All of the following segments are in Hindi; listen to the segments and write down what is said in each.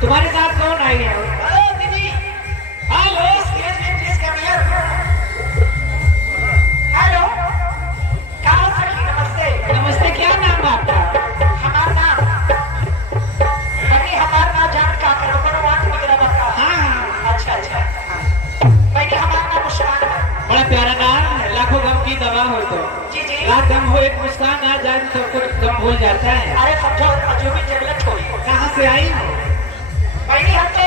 तुम्हारे साथ कौन आई है? दीदी। हेलो हेलो क्या हो सखी? नमस्ते। नमस्ते, क्या नाम है आपका? हमारा नाम बनी, हमारा नाम जान का करो बनवान वगैरह बता। हाँ हाँ, अच्छा अच्छा। बनी हमारा नाम मुस्कान है। बड़ा प्यारा नाम है, लाखों गम की दवा हो तो जी जी। लाख गम हो एक मुस्कान आ जाए तो सबको गम भूल जाता है। अरे समझो अजूबी जगलत छोड़ी। कहाँ से आई हो? बनी हम तो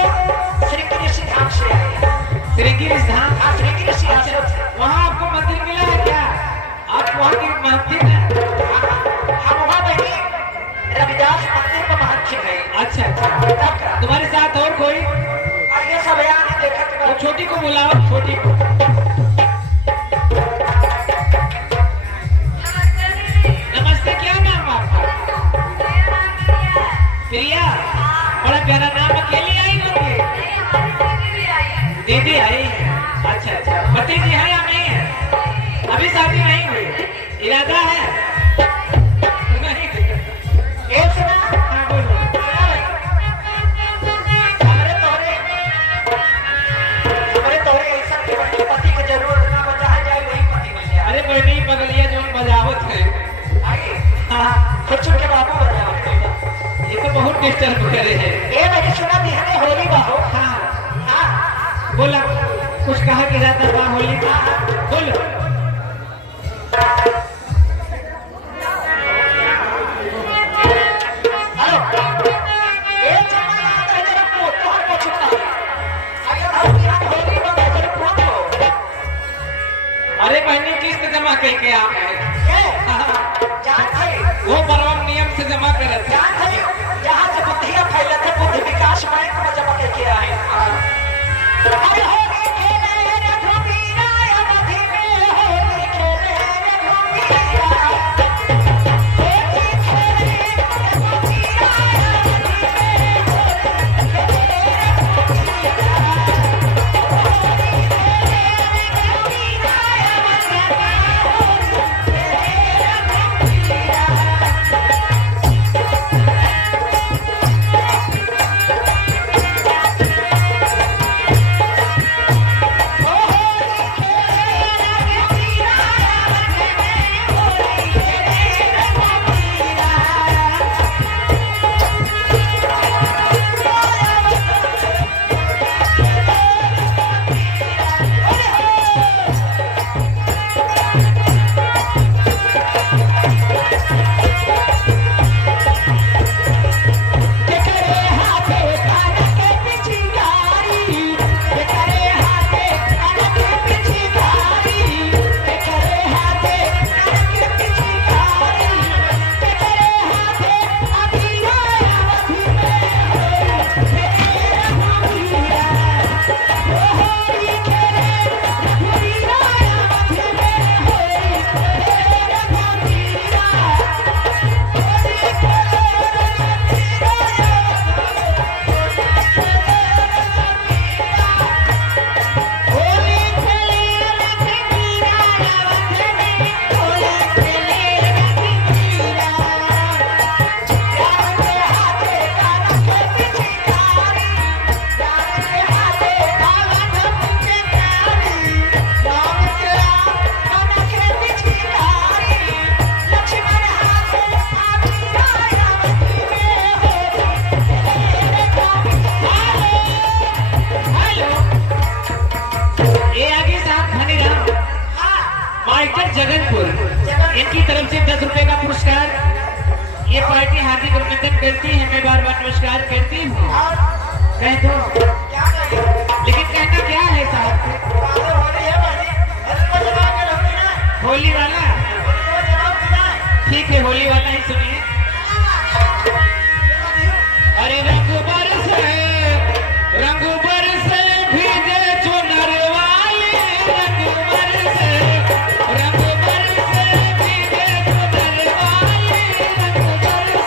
श्रीगिरी ऋषि धाम से आए हैं। श्रीगिरी धाम? हाँ श्रीगिरी ऋषि धाम से। वहाँ आपको मंदिर मिला है क्या? आप वहाँ की महंती है? हम वहाँ बनी रविदास मंदिर में महंत है। अच्छा अच्छा, तुम्हारे साथ और कोई? ये सब यहाँ देखा वो छोटी को बुलाओ, छोटी को। नमस्ते, क्या नाम है आपका? प्रिया, बड़ा प्यारा नाम। अकेली आई होगी? दीदी आई है। अच्छा अच्छा, पति जी है या नहीं है? अभी शादी नहीं हुई? इरादा है? नहीं। ये सुना हाँ बोलो। हमारे तोरे ऐसा कि बड़ी पति की जरूरत ना हो, जहाँ जाए वही पति मिल जाए। अरे बहनी बगलिया जो बजावत है। आगे हाँ, खुद के बाबू बजावत है। ये तो बहुत डिस्टर्ब करे है। ये मैंने सुना भी हमें होली बाहो। हाँ, हाँ बोला कुछ कहा कि जाता बा होली का? बोलो। हेलो ये जमाना आता है जरा को तोहर को छुपा अगर हम यहाँ होली में जरा को अरे बहनी किस्त जमा करके आप है? ये जान है वो परम नियम से जमा करे थे। जान है जहाँ से बुद्धियाँ फैलते बुद्धि विकास बैंक में जमा करके आए। अरे होली खेले रघुवीरा अवधि में होली खेले रघुवीरा होली खेले रघुवीरा जगनपुर, इनकी तरफ से 10 रुपए का पुरस्कार। ये पार्टी हार्दिक अभिनंदन करती है, मैं बार बार नमस्कार करती हूँ। कह दो, लेकिन कहना क्या है साहब? होली वाला? ठीक है, होली वाला ही सुनिए। अरे रंग बरसे भीगे चुनर वाले, रंग बरसे भीगे चुनर वाले, रंग बरसे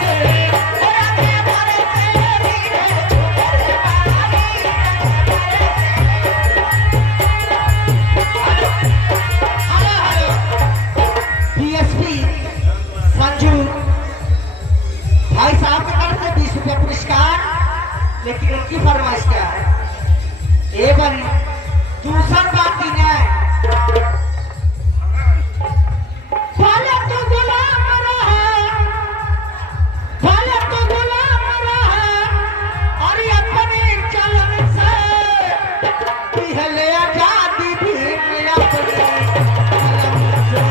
ए बनी दूसर बात ही है पहले तो गुलाम रहा और अपने चलन से पहले आजादी भी अपने चलन से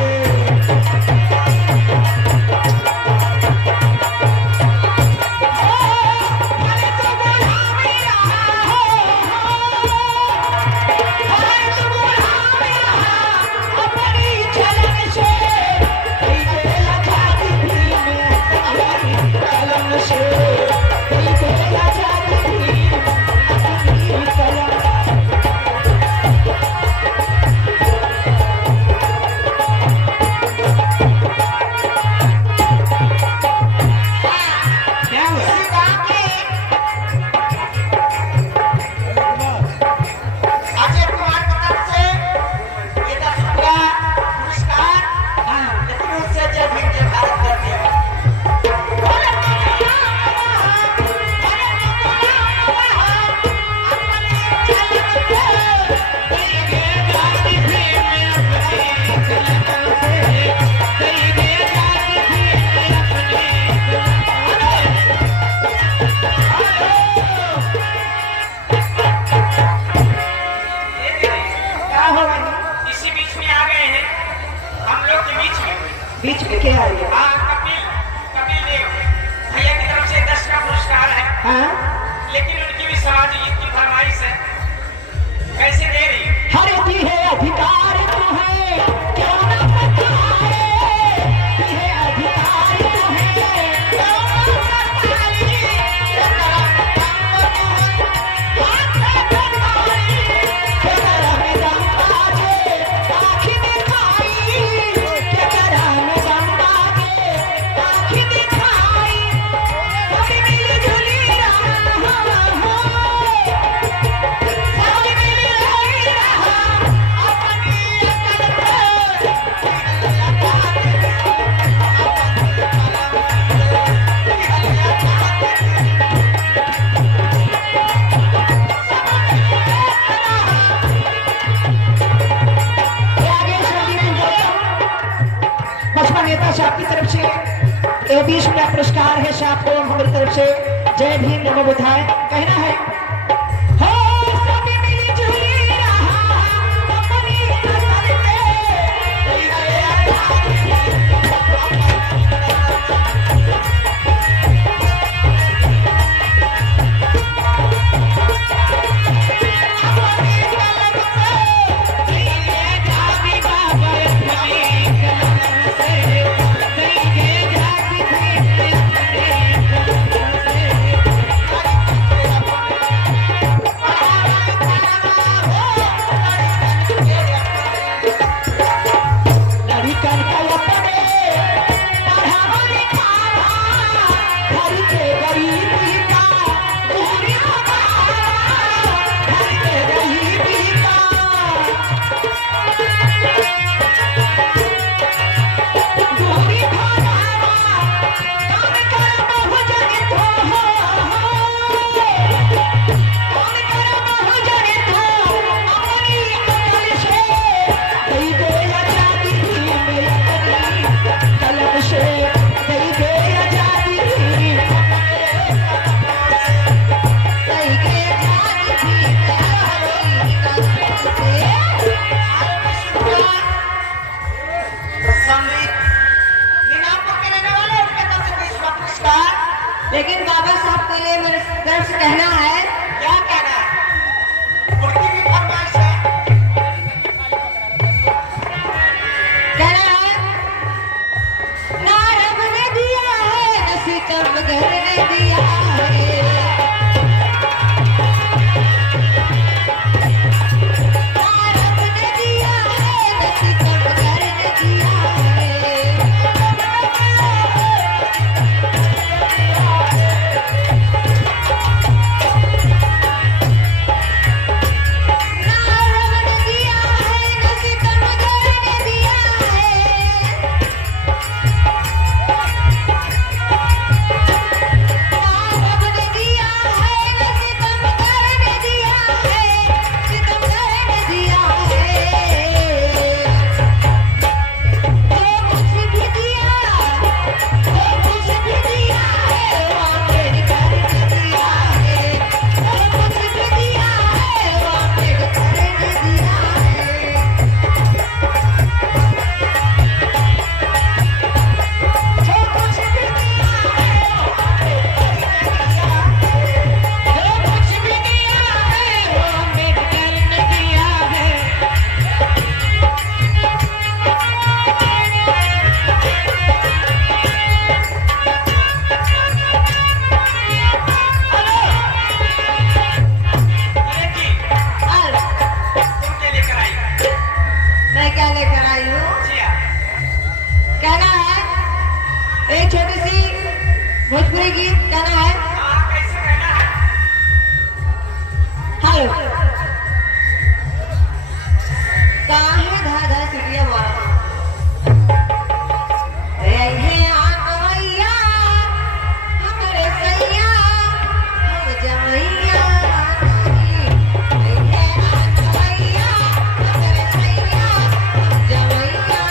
बीच में क्या है? कपिल देव भैया की तरफ से 10 का पुरस्कार है। हाँ? लेकिन उनकी भी समाज ईद की फरमाइश है, कैसे दे रही है? हर दी है अधिकार तुम्हें क्यों ना पता है अधिकार तुम्हें क्यों ना की तरफ से ये 20 का पुरस्कार है साहब को हमारी तरफ से जय भीम नमो बुद्धाय कहना है लेकिन बाबा साहब के लिए मेरे तरफ से कहना है क्या कहना है उनकी भी फरमाइश है कहना है ना रब ने दिया है न सितम घर ने दिया है ना रब ने दिया है न सितम घर ने दिया है भोजपुरी गीत गाना है। कैसे कहना है? हेलो काहे धागा सुटिया मारा रे हे आनवैया हमरे सैया हम जमैया हे आनवैया हमरे सैया हम जमैया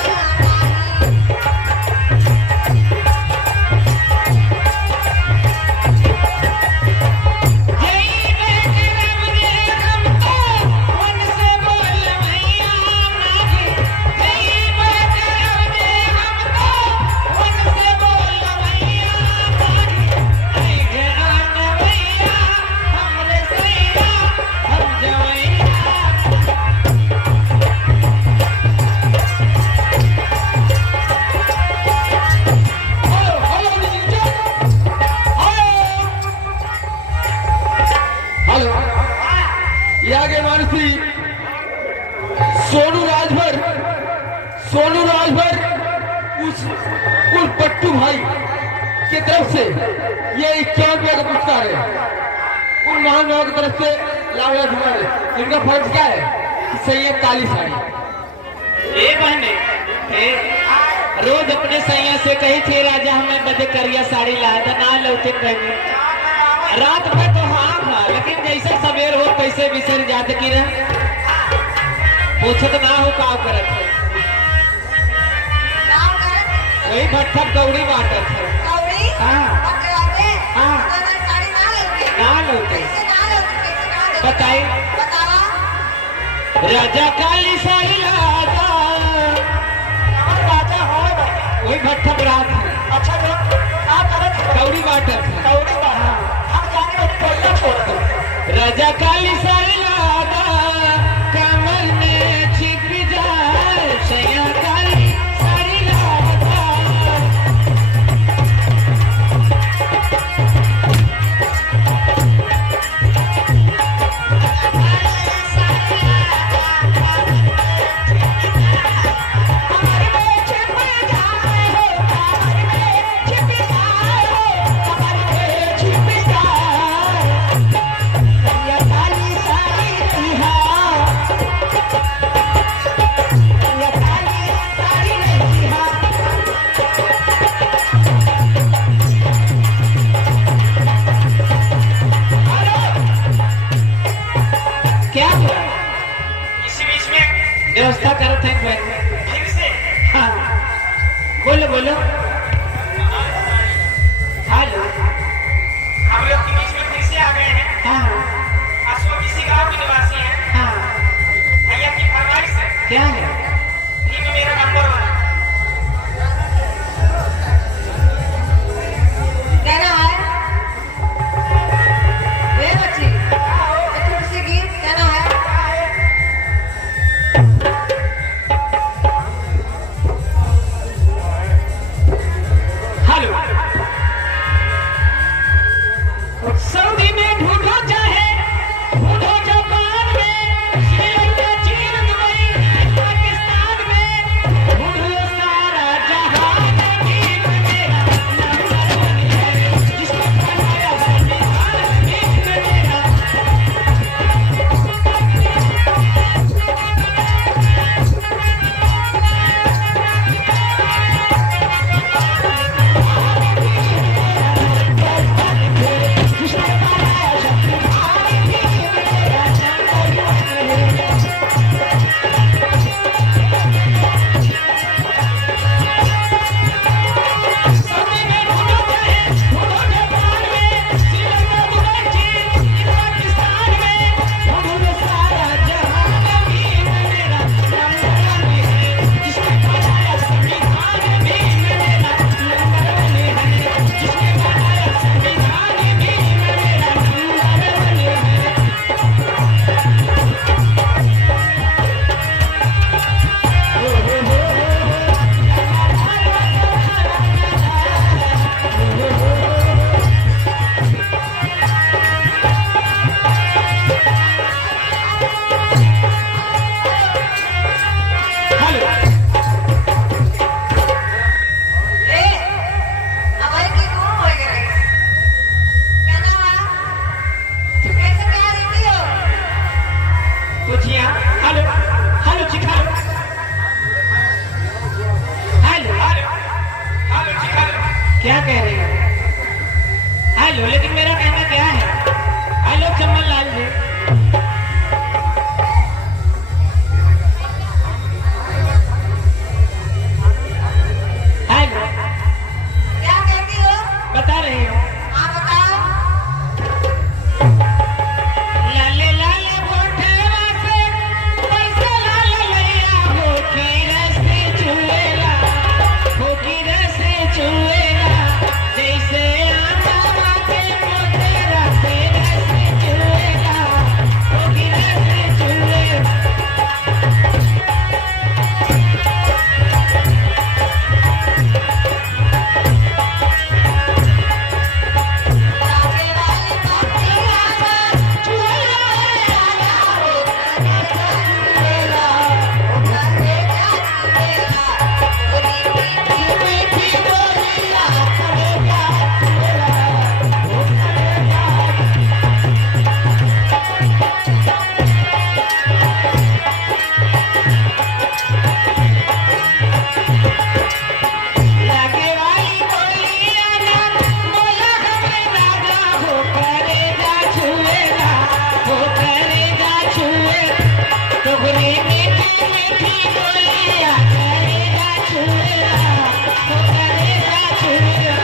सोनू राजभर उस पट्टू भाई की तरफ से ये 51 रुपया का पुरस्कार है। उन महान की तरफ से लावला धुमार इनका फर्ज क्या है कि सही है काली साड़ी। ए बहने रोज अपने सैया से कही थे राजा हमें बदे करिया साड़ी ला था ना लौटे कहने रात भर तो हाँ था लेकिन जैसे सवेर हो कैसे बिसर जाते की रह पूछत ना हो का करत है वही भट्ठा कौड़ी बाटत है हाँ हाँ ना लौटे बताई राजा काली साड़ी लादा राजा हो वही भट्ठा बरात है अच्छा कौड़ी बाटत है हम जाने को पहले छोड़ दो राजा काली साड़ी लादा कमर में छिप जाए सैया काली साड़ी लादा क्या हुआ इसी बीच में व्यवस्था करते हैं फिर से हाँ बोलो बोलो हेलो हम लोग के बीच में फिर से आ गए हैं। हाँ अशोक किसी गांव के निवासी हैं। हाँ भैया की फरमाइश है क्या है टीम में मेरा नंबर 1 कहना है रे बच्ची किसी गीत कहना है हेलो सऊदी में ढूंढो चाहे ढूंढो जापान में श्रीलंका चीन दुबई पाकिस्तान क्या कह रही हो? हेलो, लेकिन मेरा कहना क्या है? हेलो चमन लाल जी, हेलो, क्या कहती हो? बता रही हो? हाँ बताओ। लाले लाले होठवा से पैसे लाल लैया होठी रसे चुएला, होठी रसे चुएला, जैसे आमा के मोटेरा से रसे चुएला, होठी रसे चुएला। लागे वाली बाती आवा, चुएला आया हो, चुएला, लागे चुएला, बोली मीठी मीठी बोलिया, चुएला, लागे वाली बोलिया ना बोला हमें राजा हो करेगा छुएगा, हो करेगा छुएगा, तोहरे मीठी मीठी बोलिया करेगा छुएगा, हो करेगा छुएगा।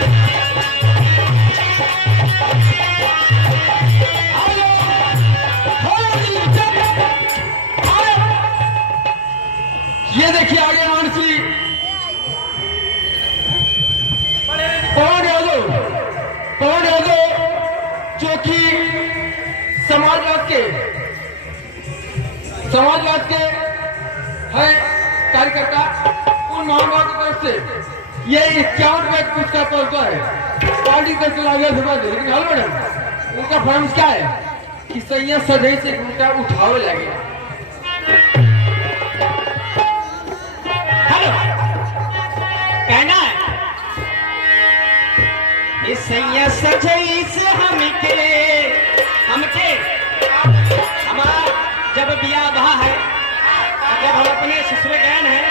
ये देखिए आगे मानसी पवन यादव, पवन यादव जो कि समाजवाद के है कार्यकर्ता, उन महानुभाव की तरफ से ये 51वां पुरस्कार पहुंचा है पार्टी का चलावे समझ। लेकिन हाल मैडम उनका फर्ज क्या है कि सैया सदै से घूमता उठावे लगे। हेलो, कहना है ये सैया सजई से हमके हमारा जब ब्याह बहा है, जब हम अपने ससुर गए हैं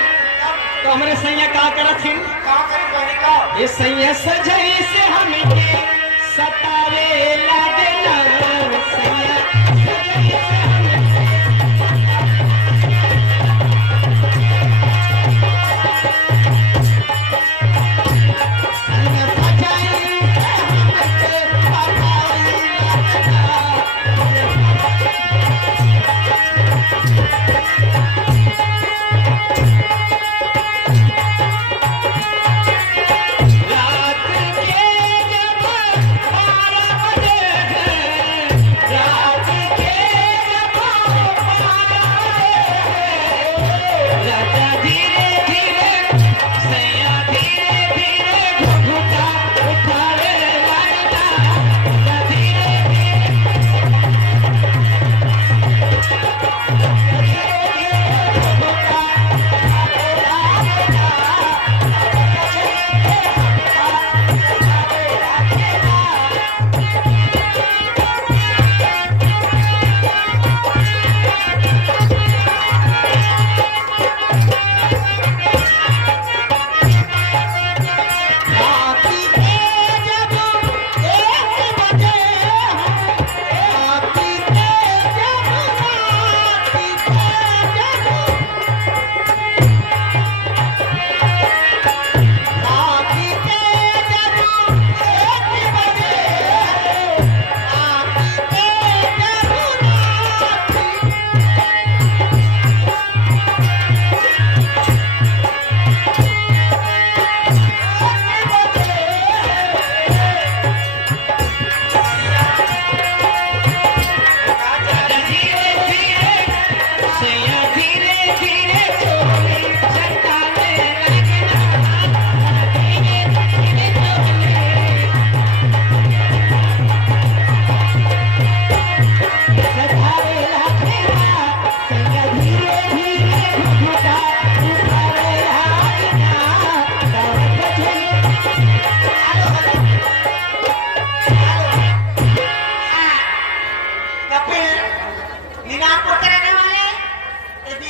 तो हमारे सैया का करथिन, ये सैया सजई से हमके सतावे लागे ना, सैया सजई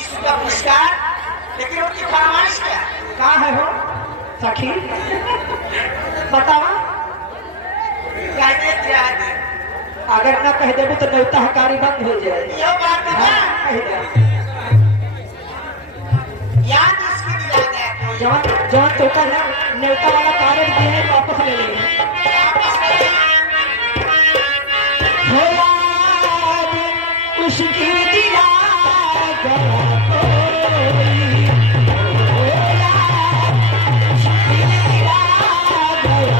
से पुरस्कार, लेकिन उनकी फरमाइश क्या है? कहाँ है हो? सखी बतावा कहते क्या है? अगर ना कह देबू तो न्योता हकारी बंद हो जाए यो बात है ना? कह दे याद इसकी दिला दे। जवान जवान तो का न्योता वाला कार्ड दिया है वापस ले लेंगे वापस ले ले। हो याद उसकी दिला गया कोई हो याद उसकी दिला गया कोई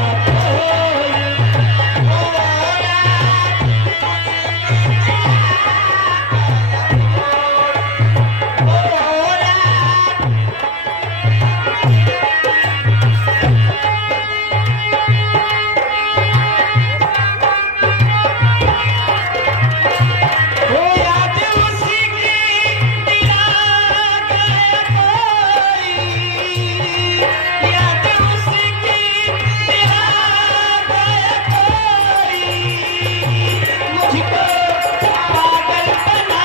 हो याद उसकी दिला गया कोई याद उसकी दिला गया कोई मुझको पागल बना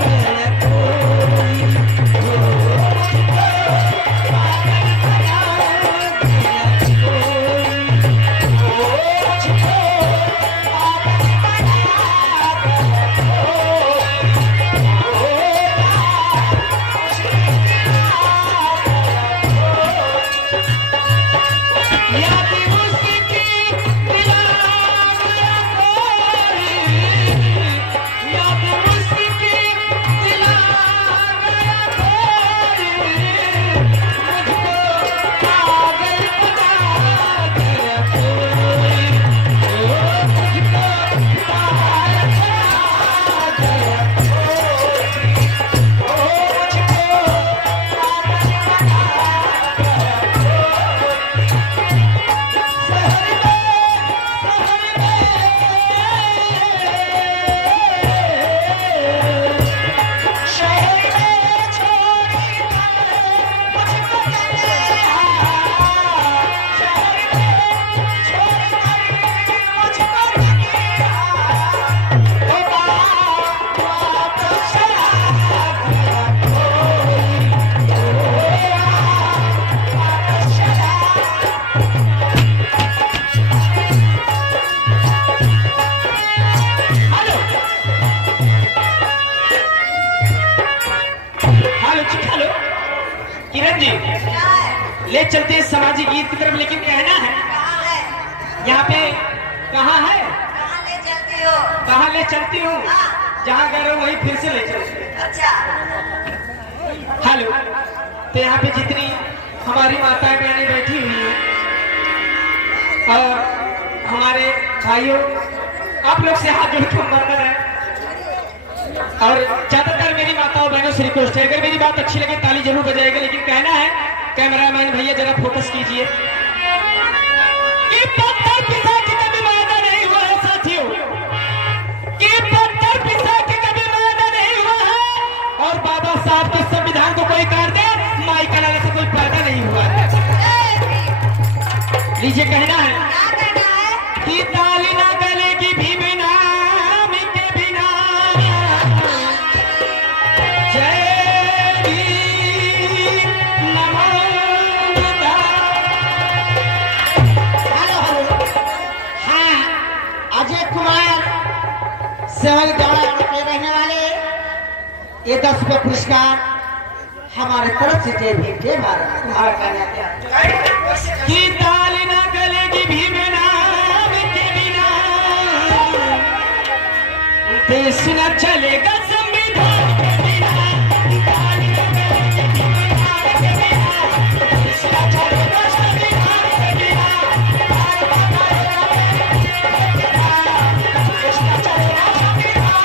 गया कोई मुझको पागल बना गया कोई मुझको पागल याद उसकी दिला गया कोई याद उसकी दिला गया कोई मुझको पागल बना गया कोई मुझको पागल बना गया कोई मुझको शहर में छोड़ी मुझको शहर में छोड़ी मुझको वापस चला गया कोई वापस चला हेलो जी हेलो किरण जी ले चलते हैं सामाजिक गीत की तरफ लेकिन कहना है यहाँ पे कहाँ है कहाँ ले चलती हूँ जहाँ गए रहो वहीं फिर से ले चलती हेलो तो यहाँ पे जितनी हमारी माताएं बहनें बैठी हुई हैं और हमारे भाइयों आप लोग से हाथ जोड़ के वंदन है और ज्यादातर मेरी माताओं बहनों से रिक्वेस्ट है अगर मेरी बात अच्छी लगे ताली जरूर बजाएगा लेकिन कहना है कैमरामैन भैया जरा फोकस कीजिए कि पत्थर पिसा के कभी वादा नहीं हुआ है साथियों कि पत्थर पिसा के कभी वादा नहीं हुआ है और बाबा साहब के संविधान को कोई काट दे माई का लाने से कोई फायदा नहीं हुआ है लीजिए कहना है कि ताली ना गलेगी भी बिना के बिना जय वीर नमोदा हाँ अजय कुमार सेवल द्वारा के रहने वाले ये 10 रुपये पुरस्कार हमारे तरफ से जय भीम जय भारत तुम्हारा कहना क्या कि ताली ना गलेगी भी बिना के बिना देश न चलेगा संविधान के बिना ताली ना गलेगी भी बिना के बिना देश न चलेगा संविधान के बिना भारत माता देश न चलेगा संविधान के बिना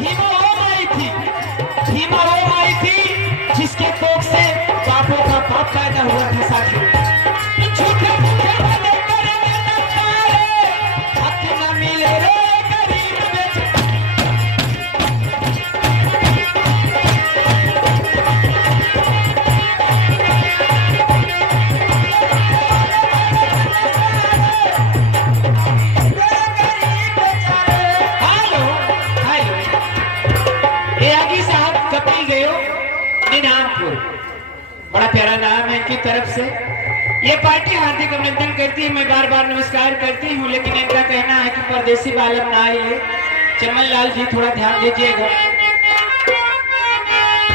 भीमा वो माई थी, भीमा वो माई थी जिसके कोख से बापों का बाप पैदा हुआ था साथियों। झूठे भूखे वादे करे न पाए, हक न मिले रे गरीब बेचारे। हेलो हेलो, ये आगे साहब कपिल देव निनामपुर, बड़ा प्यारा नाम है इनकी तरफ से। ये पार्टी हार्दिक अभिनंदन करती है, मैं बार बार नमस्कार करती हूँ, लेकिन इनका कहना है कि परदेसी बालक ना आए। चमन लाल जी थोड़ा ध्यान दीजिएगा।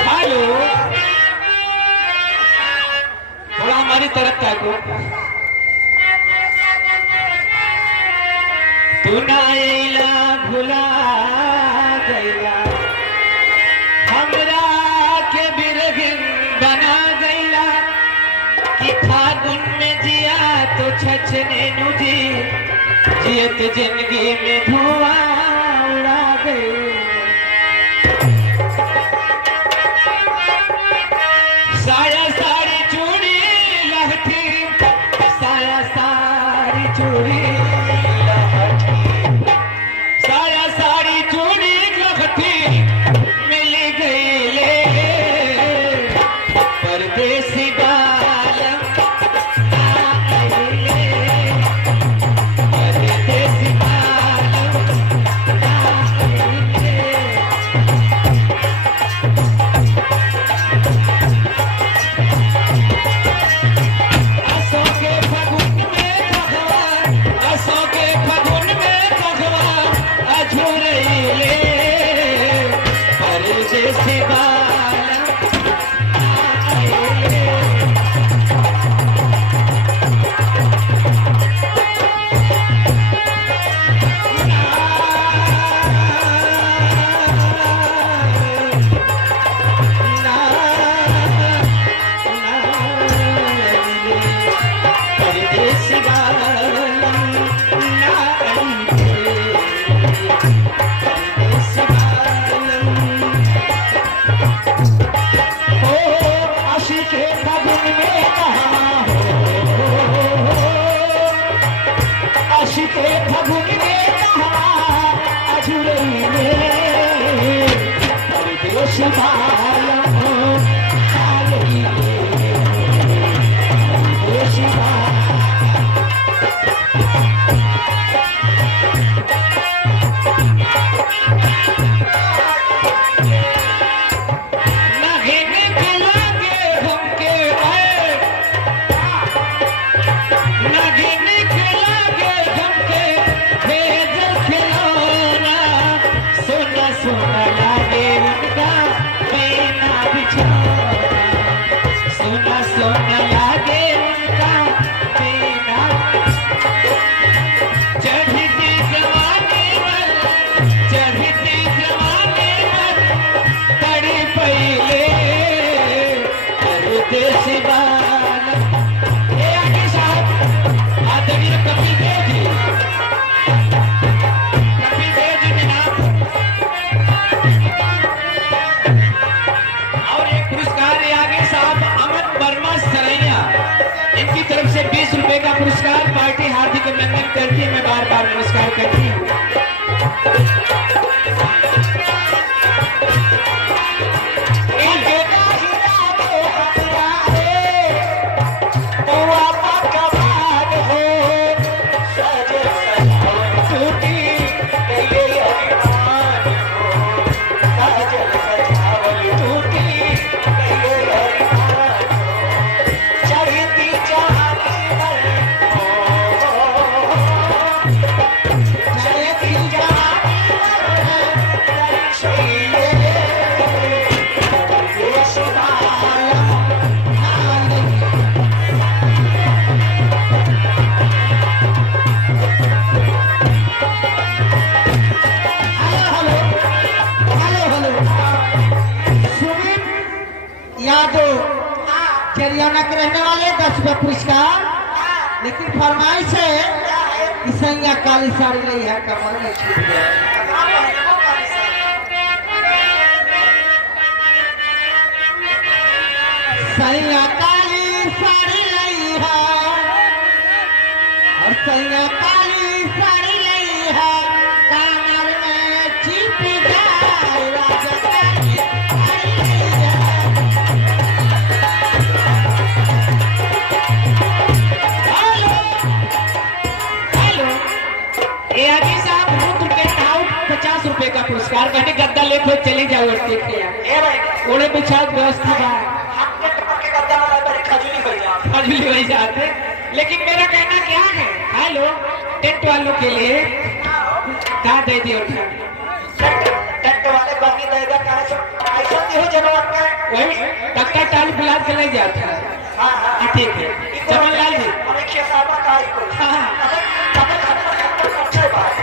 हेलो, थोड़ा हमारी तरफ का को तू ना आइला भुला गइला, हमरा के बिरगिन बना गइला, कि फागुन में जिया तो छछने नुजी, जियत जिंदगी में धुआं उड़ा गइला। साया साड़ी चूड़ी लहठी, साया साड़ी चूड़ी साया साड़ी चूड़ी लहठी मिल गई ले, परदेसी बालम आइले, परदेसी बालम आइले। असों के फगुन में भगवान, असों के फगुन में भगवान अझुरैले, परदेसी बालम आइले। परदेसी बालम परदेसी बालम। ओ आशिक फागुन में कहाँ हो, आशिक फागुन में कहाँ अझुरैले, परदेसी बालम आइले, परदेसी बालम। नगीने के लागे हमके आए, नगीने के लागे हमके भेजल खिलौना, सोना सोना लागे उनका बिना बिछौना, सोना सोना लागे उनका बिना। चढ़ती जवानी पर, चढ़ती जवानी पर तड़ी पहिले, परदेसी बालम। ये आगे साहब आदरणीय कपिल देव जी, कपिल देव जी के नाम। और एक पुरस्कार ये आगे साहब अमन वर्मा सरैया, इनकी तरफ से 20 रुपए का पुरस्कार पार्टी हार्दिक अभिनंदन करती है, मैं बार बार नमस्कार करती हूँ। इनके हीरा के हथियारे, बुआ पकवान हो, सजे सजावट टूटी गई अरमान हो, सजे सजावट टूटी गई अरमान हो, चढ़ती जहानी पर चढ़ती जहानी पर शैले, परदेसी बालम आइले। Hello hello hello, Sumit Yadav Chariyana के रहने वाले 10 रुपये पुरस्कार, लेकिन फरमाइश है कि सैया काली साड़ी ली है, कमर में छूट गया। सैया काली साड़ी लई है और सैया काली साड़ी लई है कानर में चिप जाए राजा काली साड़ी लई है। हेलो हेलो, ये आगे साहब रुद्र के आउट 50 रुपए का पुरस्कार कहने गद्दा लेके चले जाओ और देख लिया ए भाई ओढ़े बिछाओ व्यवस्था बा हम के टपक के गद्दा वाला बड़ी खजूली हो जा मजबूरी वही जाते। लेकिन मेरा कहना क्या है, हेलो टेंट वालों के लिए क्या दे दियो टेंट वाले बाकी देगा कहां से पैसा दियो जनवर के वही टक्का चाल बुला के ले जाता है। हां हां ठीक है चमनलाल जी हमें के साहब का ही कोई हाँ। तब खत्म अच्छे बात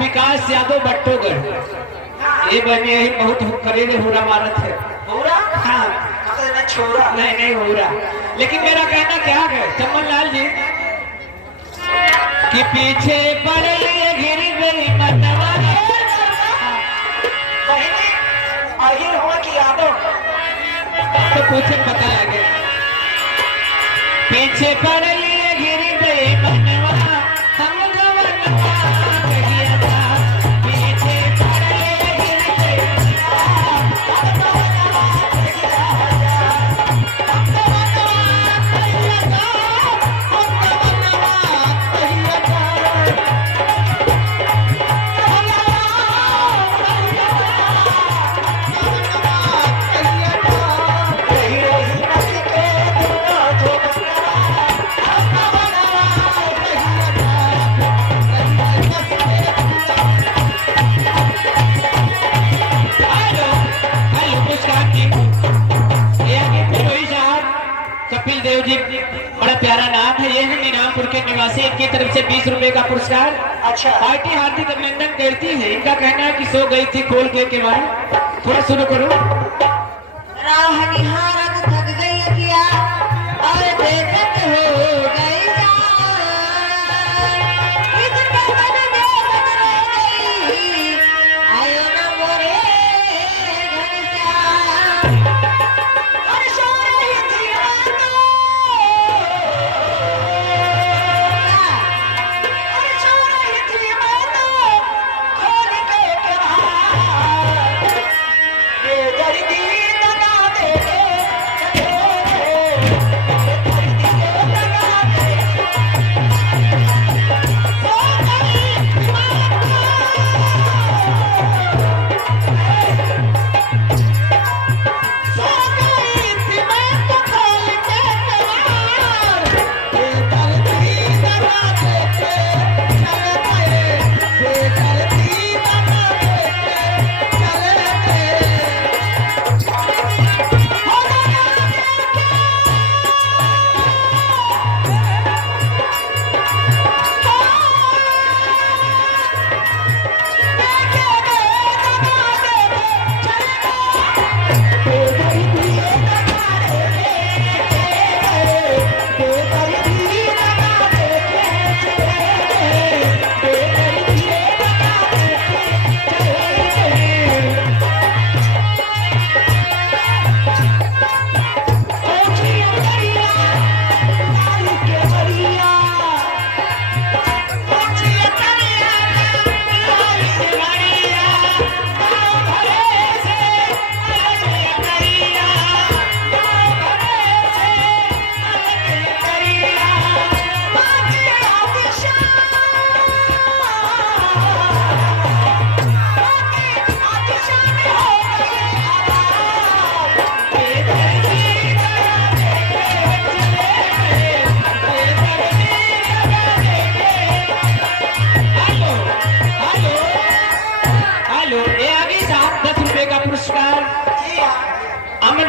विकास यादव बट्टोगढ़ ये बने ही बहुत करेले हो रहा मारत है पूरा हाँ अगर मैं छोरा नहीं हो रहा। लेकिन मेरा कहना क्या है चमनलाल जी कि पीछे पड़ लिए गिर गई मनवा बहनी अहिर हो कि यादव तो पूछे पता लगे पीछे पड़ लिए गिर गई मनवा हम गवनवा कहिया था पीछे पड़ लिए गिर गई कपिल देव जी बड़ा प्यारा नाम है। ये है नीनामपुर के निवासी, इनकी तरफ से 20 रुपए का पुरस्कार। अच्छा पार्टी हार्दिक अभिनंदन करती है। इनका कहना है कि सो गई थी खोल के बाद थोड़ा शुरू करो। राह निहारत थक गई अखिया और बेकत हो गई जान। किसके मन में बदल गई आयो न मोरे घनश्याम। और सो रही थी रातों और सो रही थी रातों खोल के बाहर। ये दर्दी लगा दे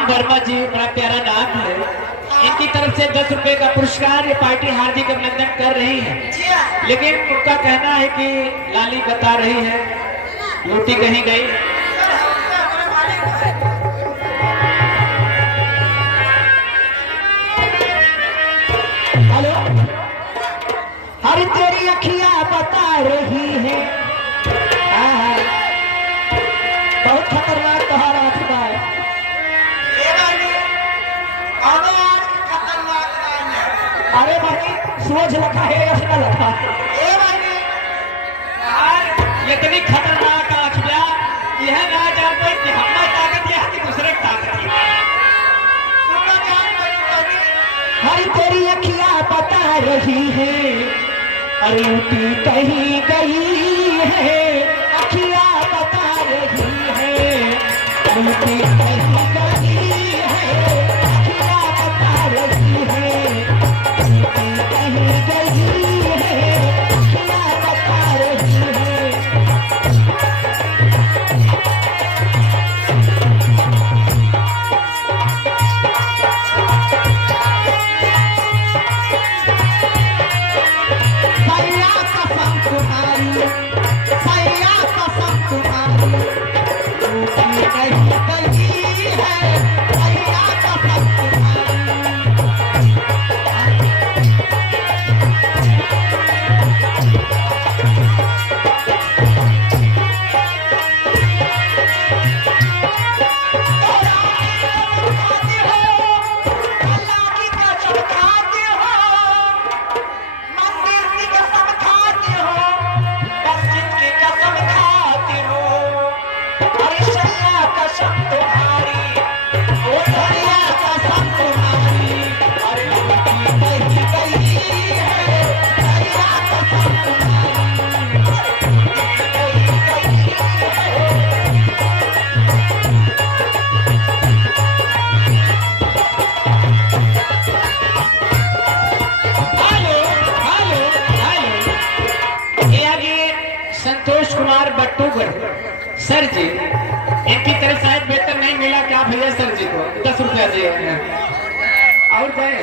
वर्मा जी बड़ा प्यारा नाम है, इनकी तरफ से 10 रुपए का पुरस्कार ये पार्टी हार्दिक अभिनंदन कर रही है। जी हाँ। लेकिन उनका कहना है कि लाली बता रही है लूटी कहीं गई। हेलो, हर तेरी अखियां बता रही है। हाँ, बहुत खतरनाक तुम्हारा अखियां है। अरे भाई सोच लखा है या फिर लखा है? यार इतनी खतरनाक आखिया यह ना जान पाए कि हमारा ताकत है कि दूसरे की ताकत है। हर तेरी अखियां बता रही है, और लूटी कहीं गई है। अखियां बता रही है, लूटी कहीं गई है। अखियां बता रही है, लूटी कहीं गई है। अखियां बता रही है। सैया कसम तुम्हारी, सैया कसम तुम्हारी, लूटी कहीं गई है। सैया कसम तुम्हारी। अल्लाह की कसम खाते हो, मंदिर की कसम खाते हो, मस्जिद की कसम खाते हो। अरे सैया कसम तुम्हारी, ओ सैया कसम तुम्हारी, अरे लूटी कहीं गई है। सैया कसम तुम्हारी, लूटी कहीं गई है। हेलो हेलो हेलो, ये आगे संतोष कुमार बट्टूगर सर जी, इनकी तरफ शायद वेतन नहीं मिला क्या भैया सर जी को 10 रुपया दिए और गए।